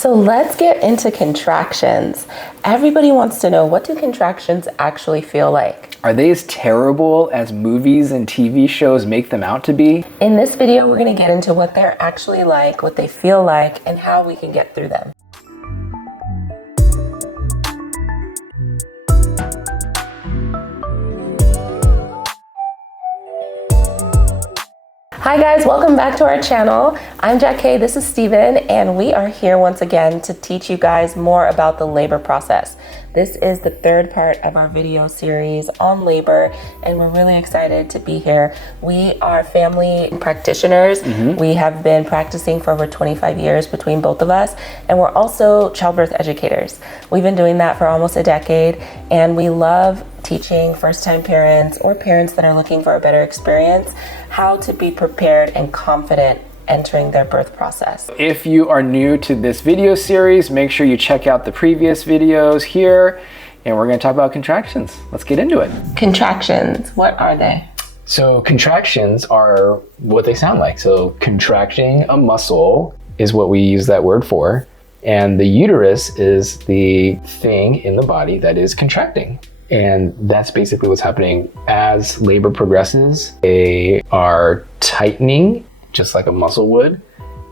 So let's get into contractions. Everybody wants to know, what do contractions actually feel like? Are they as terrible as movies and TV shows make them out to be? In this video, we're going to get into what they're actually like, what they feel like, and how we can get through them. Hi guys, welcome back to our channel. I'm Jackie, this is Steven, and we are here once again to teach you guys more about the labor process. This is the third part of our video series on labor, and we're really excited to be here. We are family practitioners. We have been practicing for over 25 years between both of us, and we're also childbirth educators. We've been doing that for almost a decade, and we love teaching first-time parents or parents that are looking for a better experience how to be prepared and confident entering their birth process. If you are new to this video series, make sure you check out the previous videos here, and we're going to talk about contractions. Let's get into it. Contractions, what are they? So contractions are what they sound like. So contracting a muscle is what we use that word for, and the uterus is the thing in the body that is contracting. And that's basically what's happening as labor progresses. They are tightening just like a muscle would,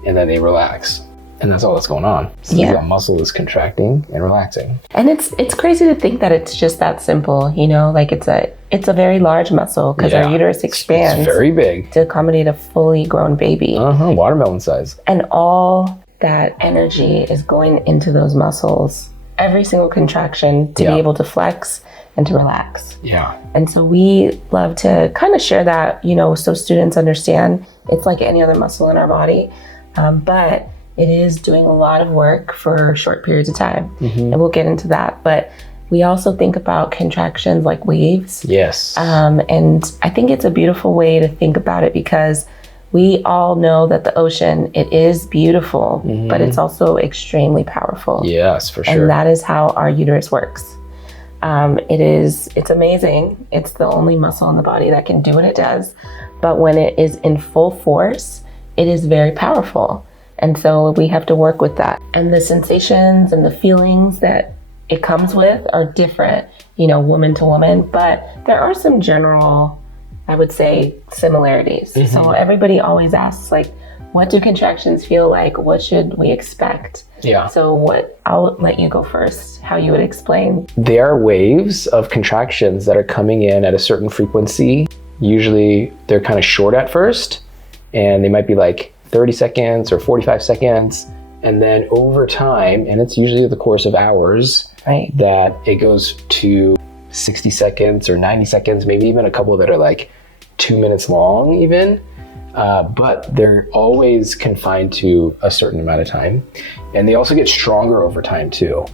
and then they relax. And that's all that's going on. So that muscle is contracting and relaxing. And it's crazy to think that it's just that simple, you know, like it's a very large muscle because our uterus expands. It's very big. To accommodate a fully grown baby. Watermelon size. And all that energy is going into those muscles, every single contraction, to be able to flex and to relax. Yeah. And so we love to kind of share that, you know, so students understand it's like any other muscle in our body, but it is doing a lot of work for short periods of time. And we'll get into that. But we also think about contractions like waves. Yes. And I think it's a beautiful way to think about it because we all know that the ocean, it is beautiful, but it's also extremely powerful. Yes, for sure. And that is how our uterus works. It's amazing. It's the only muscle in the body that can do what it does. But when it is in full force, it is very powerful. And so we have to work with that. And the sensations and the feelings that it comes with are different, you know, woman to woman. But there are some general, I would say, similarities. So everybody always asks, like, what do contractions feel like? What should we expect? Yeah. So I'll let you go first, how you would explain. They are waves of contractions that are coming in at a certain frequency. Usually they're kind of short at first, and they might be like 30 seconds or 45 seconds. And then over time, and it's usually the course of hours, that it goes to 60 seconds or 90 seconds, maybe even a couple that are like 2 minutes long even. But they're always confined to a certain amount of time. And they also get stronger over time too.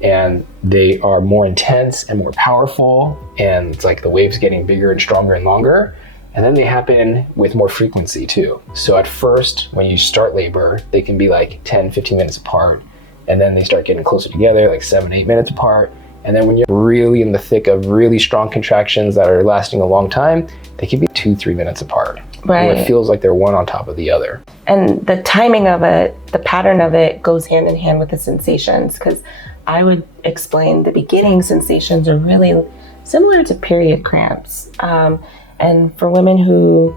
And they are more intense and more powerful. And it's like the waves getting bigger and stronger and longer. And then they happen with more frequency too. So at first, when you start labor, they can be like 10, 15 minutes apart. And then they start getting closer together, like 7, 8 minutes apart. And then when you're really in the thick of really strong contractions that are lasting a long time, they can be 2, 3 minutes apart. Right. Where it feels like they're one on top of the other. And the timing of it, the pattern of it goes hand in hand with the sensations, because I would explain the beginning sensations are really similar to period cramps. And for women who,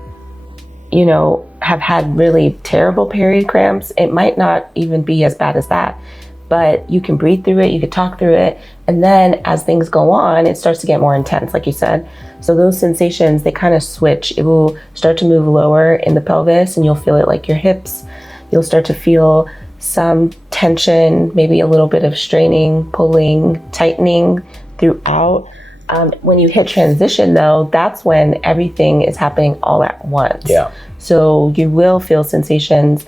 you know, have had really terrible period cramps, it might not even be as bad as that. But you can breathe through it, you can talk through it, and then as things go on, it starts to get more intense, like you said. So those sensations, they kind of switch. It will start to move lower in the pelvis, and you'll feel it like your hips. You'll start to feel some tension, maybe a little bit of straining, pulling, tightening throughout. When you hit transition though, that's when everything is happening all at once. Yeah. So you will feel sensations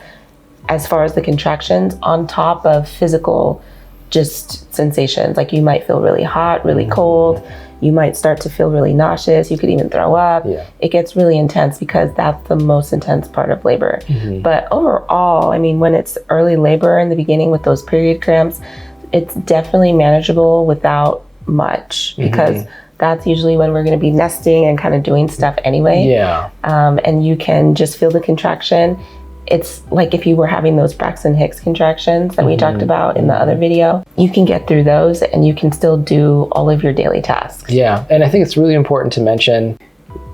as far as the contractions on top of physical just sensations. Like you might feel really hot, really cold. You might start to feel really nauseous. You could even throw up. It gets really intense because that's the most intense part of labor. But overall, I mean, when it's early labor in the beginning with those period cramps, it's definitely manageable without much because that's usually when we're going to be nesting and kind of doing stuff anyway. And you can just feel the contraction it's like if you were having those Braxton Hicks contractions that we talked about in the other video, you can get through those and you can still do all of your daily tasks. Yeah, and I think it's really important to mention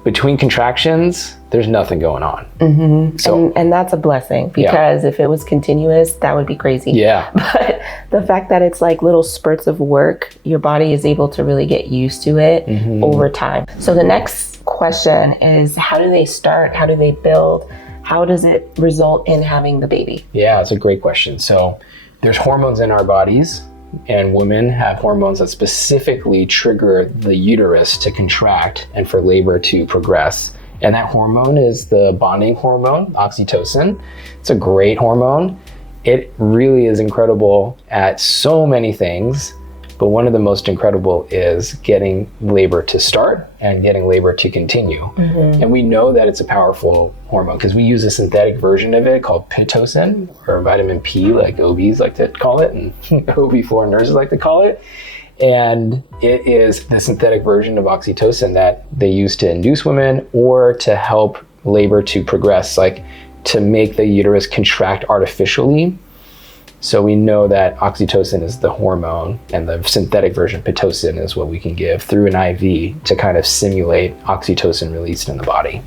between contractions, there's nothing going on. So, and that's a blessing, because if it was continuous, that would be crazy. Yeah. But the fact that it's like little spurts of work, your body is able to really get used to it over time. So the next question is, how do they start? How do they build? How does it result in having the baby? Yeah, it's a great question. So there's hormones in our bodies, and women have hormones that specifically trigger the uterus to contract and for labor to progress. And that hormone is the bonding hormone, oxytocin. It's a great hormone. It really is incredible at so many things, but one of the most incredible is getting labor to start and getting labor to continue. And we know that it's a powerful hormone because we use a synthetic version of it called Pitocin, or vitamin P, like OBs like to call it, and OB floor nurses like to call it. And it is the synthetic version of oxytocin that they use to induce women or to help labor to progress, like to make the uterus contract artificially. So we know that oxytocin is the hormone, and the synthetic version, Pitocin, is what we can give through an IV to kind of simulate oxytocin released in the body.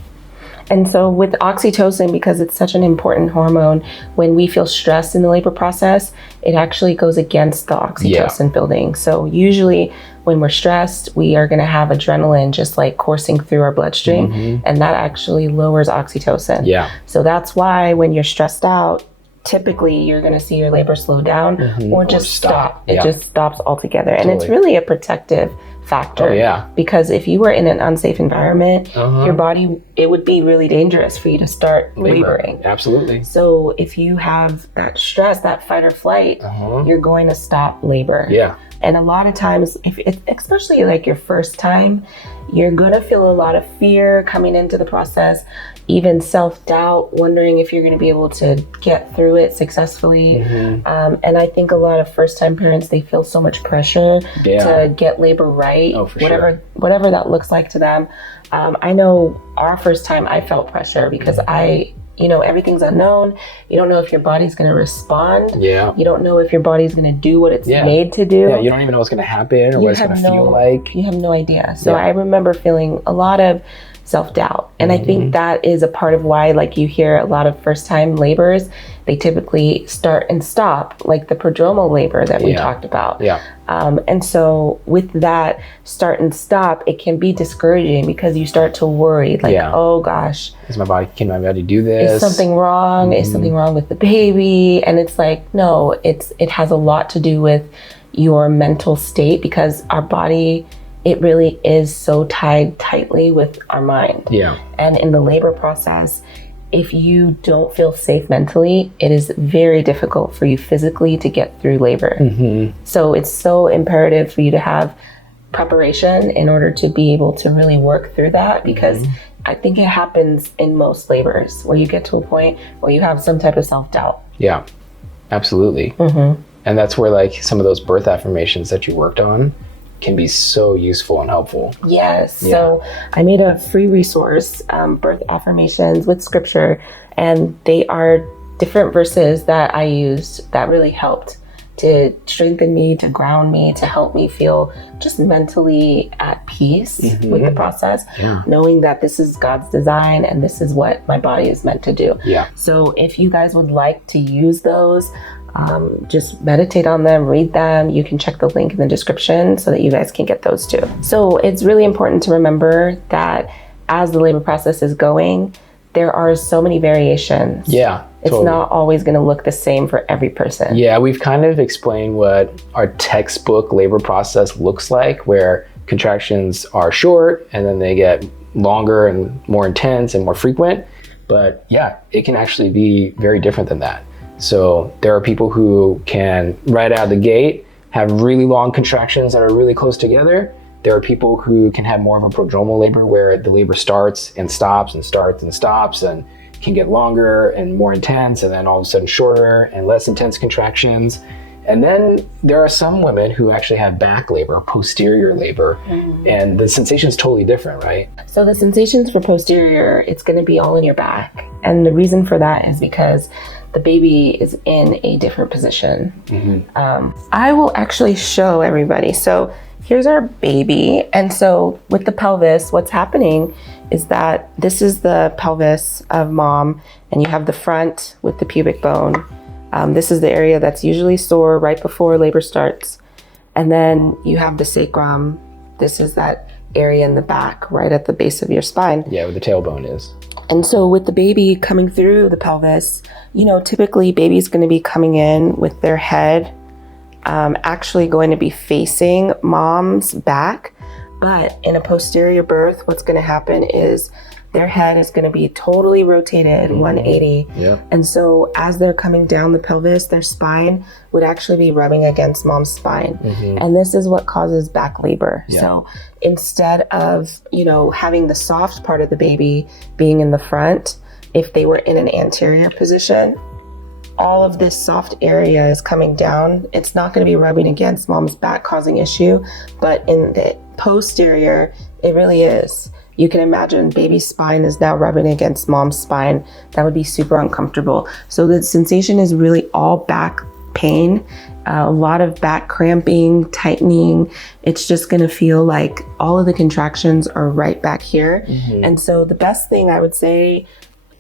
And so with oxytocin, because it's such an important hormone, when we feel stressed in the labor process, it actually goes against the oxytocin building. So usually when we're stressed, we are going to have adrenaline just like coursing through our bloodstream, and that actually lowers oxytocin. Yeah. So that's why when you're stressed out, typically you're going to see your labor slow down or just stop. It just stops altogether. And it's really a protective factor. Because if you were in an unsafe environment, your body, it would be really dangerous for you to start laboring. Absolutely. So if you have that stress, that fight or flight, you're going to stop labor. Yeah. And a lot of times, if it, especially like your first time, you're going to feel a lot of fear coming into the process, even self-doubt, wondering if you're going to be able to get through it successfully. And I think a lot of first-time parents, they feel so much pressure to get labor right, whatever that looks like to them. I know our first time, I felt pressure because everything's unknown. You don't know if your body's going to respond. You don't know if your body's going to do what it's made to do. You don't even know what's going to happen or what it's going to feel like. You have no idea. So I remember feeling a lot of self-doubt. And I think that is a part of why, like, you hear a lot of first-time laborers, they typically start and stop, like the prodromal labor that we talked about. And so with that start and stop, it can be discouraging because you start to worry, like, oh gosh, can my body do this? Is something wrong? Is something wrong with the baby? And it's like, no, it has a lot to do with your mental state, because our body, it really is so tied tightly with our mind. And in the labor process, if you don't feel safe mentally, it is very difficult for you physically to get through labor. So it's so imperative for you to have preparation in order to be able to really work through that, because I think it happens in most labors where you get to a point where you have some type of self-doubt. Yeah, absolutely. And that's where, like, some of those birth affirmations that you worked on can be so useful and helpful. Yes. So I made a free resource, Birth Affirmations with scripture, and they are different verses that I used that really helped to strengthen me, to ground me, to help me feel just mentally at peace with the process, knowing that this is God's design and this is what my body is meant to do. So if you guys would like to use those, just meditate on them, read them. You can check the link in the description so that you guys can get those too. So it's really important to remember that as the labor process is going, there are so many variations. It's not always going to look the same for every person. We've kind of explained what our textbook labor process looks like, where contractions are short and then they get longer and more intense and more frequent. But it can actually be very different than that. So there are people who can, right out of the gate, have really long contractions that are really close together. There are people who can have more of a prodromal labor where the labor starts and stops and starts and stops and can get longer and more intense, and then all of a sudden shorter and less intense contractions. And then there are some women who actually have back labor, posterior labor, and the sensation's totally different, right? So the sensations for posterior, it's going to be all in your back. And the reason for that is because the baby is in a different position. I will actually show everybody. So here's our baby. And so with the pelvis, what's happening is that this is the pelvis of mom, and you have the front with the pubic bone. This is the area that's usually sore right before labor starts. And then you have the sacrum. This is that area in the back, right at the base of your spine. Yeah, where the tailbone is. And so with the baby coming through the pelvis, typically baby's going to be coming in with their head actually going to be facing mom's back. But in a posterior birth, what's going to happen is their head is going to be totally rotated 180. Yeah. And so as they're coming down the pelvis, their spine would actually be rubbing against mom's spine. And this is what causes back labor. Yeah. So instead of, having the soft part of the baby being in the front, if they were in an anterior position, all of this soft area is coming down. It's not going to be rubbing against mom's back, causing issue. But in the posterior, it really is. You can imagine baby's spine is now rubbing against mom's spine. That would be super uncomfortable. So the sensation is really all back pain, a lot of back cramping, tightening. It's just going to feel like all of the contractions are right back here. And so the best thing I would say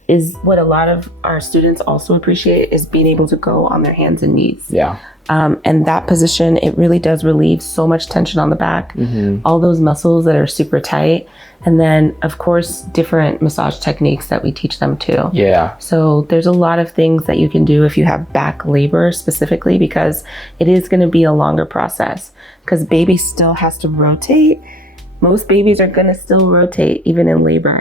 is what a lot of our students also appreciate is being able to go on their hands and knees. Yeah. And that position, it really does relieve so much tension on the back, all those muscles that are super tight. And then, of course, different massage techniques that we teach them too. Yeah. So there's a lot of things that you can do if you have back labor specifically, because it is going to be a longer process because baby still has to rotate. Most babies are going to still rotate even in labor.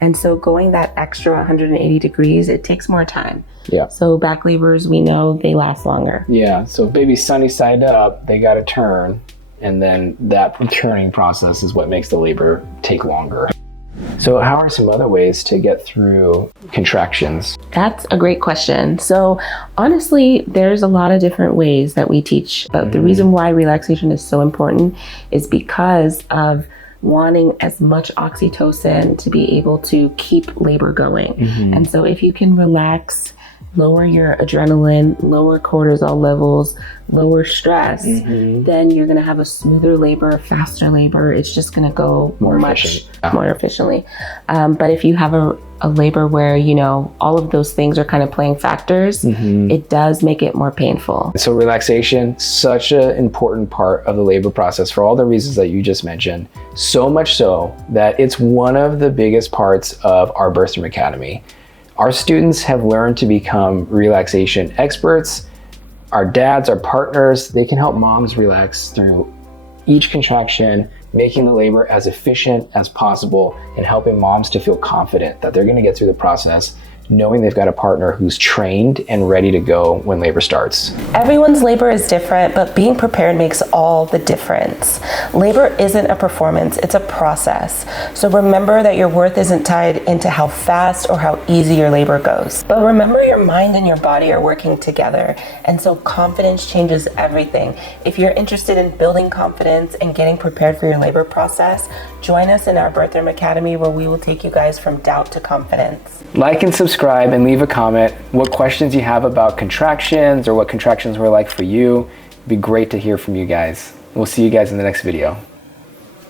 And so going that extra 180 degrees, it takes more time. Yeah. So back labors, we know they last longer. Yeah. So if baby's sunny side up, they got to turn. And then that turning process is what makes the labor take longer. So how are some other ways to get through contractions? That's a great question. So honestly, there's a lot of different ways that we teach. But the reason why relaxation is so important is because of wanting as much oxytocin to be able to keep labor going. And so if you can relax, lower your adrenaline, lower cortisol levels, lower stress, then you're going to have a smoother labor, faster labor. It's just going to go more efficiently. But if you have a labor where, all of those things are kind of playing factors, it does make it more painful. So relaxation, such an important part of the labor process for all the reasons that you just mentioned. So much so that it's one of the biggest parts of our Birthroom Academy. Our students have learned to become relaxation experts. Our dads, our partners, they can help moms relax through each contraction, making the labor as efficient as possible and helping moms to feel confident that they're going to get through the process, knowing they've got a partner who's trained and ready to go when labor starts. Everyone's labor is different, but being prepared makes all the difference. Labor isn't a performance, it's a process. So remember that your worth isn't tied into how fast or how easy your labor goes. But remember your mind and your body are working together. And so confidence changes everything. If you're interested in building confidence and getting prepared for your labor process, join us in our Birthroom Academy where we will take you guys from doubt to confidence. Like and subscribe and leave a comment what questions you have about contractions or what contractions were like for you. It'd be great to hear from you guys. We'll see you guys in the next video.